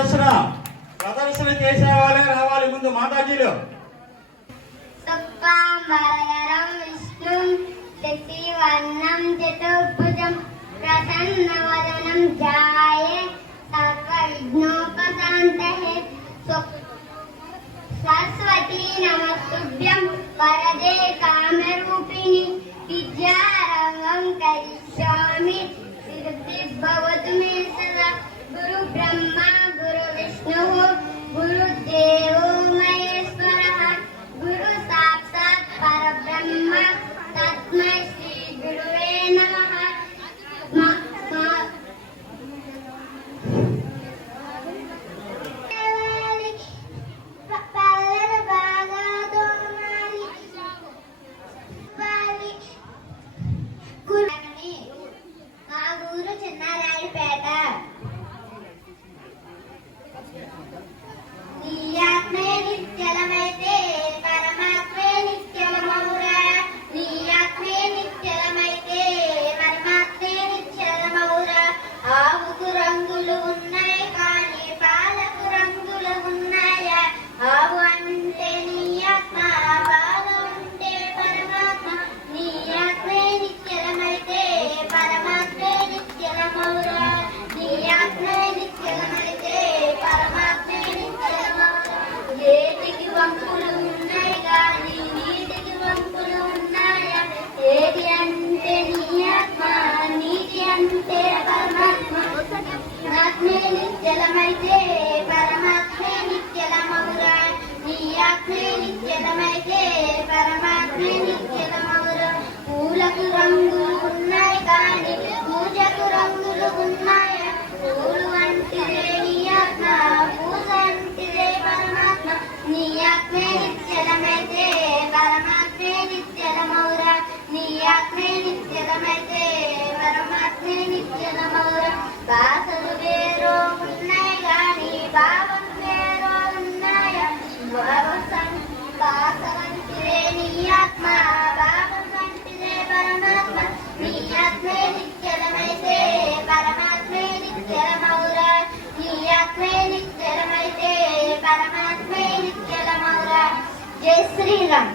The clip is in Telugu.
ప్రదర్శన చేసే వాళ్ళే రావాలి ముందు మాతాజీలు. విష్ణు శశివర్ణం చతుర్భుజం ప్రసన్నవదనం ధ్యాయే సర్వవిఘ్నోపశాంతయే సరస్వతీ నమస్తుభ్యం వరదే కామరూపిణి విద్యారంగం కరిష్యామి సిద్ధిర్భవతు మే సదా. గురు బ్రహ్మ గురు విష్ణు గురుదేవో మహేశ్వరః గురు సాక్షాత్ పరబ్రహ్మ తస్మై శ్రీ గురువే నమః. మా ఊరు చిన్నారాయపేట. నీ ఆత్మే నిత్యలమైతే పరమాత్మే నిత్యలమౌరా. నీ ఆత్మే నిత్యలమైతే పరమాత్మే నిత్యలమౌరా. ఆవుకు రంగులు ఉన్నాయి కానీ పాలకు రంగులు ఉన్నాయా? ఆవు అంటే నీ ఆత్మ, పాలు అంటే పరమాత్మ. నీ ఆత్మే నిత్యలమైతే పరమాత్మే నిత్యలమౌరా. నీ ఆత్మే నిత్యలమైతే పరమాత్మే నిత్యలమౌరా. ఏటికి వంపులు ఉన్నాయి కానీ నీటికి వంపులు ఉన్నాయా? ఏటి అంటే నీ ఆత్మ, నీటి అంటే పరమాత్మ. ఆత్మే నిత్యలమైతే పరమాత్మే నిత్యలమౌరా. నీ ఆత్మే నిత్యలమైతే పరమాత్మే నిత్యలమౌరా. పూలకు రంగులు ఉన్నాయి కానీ పూజకు రంగులు ఉన్నాయా? పూలు అంటిదే నీ ఆత్మ, పూజ అంటిదే పరమాత్మ. నీ ఆత్మే నిత్యలమైతే పరమాత్మే నిత్యలమౌరా. నీ ఆత్మే నిత్యలమైతే పరమాత్మే నిత్యలమౌరా. భాషలు వేరో ఉన్నాయి కానీ భావం వేరో ఉన్నాయా? భాష వంటిదే నీ ఆత్మ, భావం వంటిదే పరమాత్మ. నీ ఆత్మే నిత్యలమైతే పరమాత్మే నిత్యలమౌరా. నీ ఆత్మే నిత్యలమైతే పరమాత్మే నిత్యలమౌరా. జై శ్రీరామ్.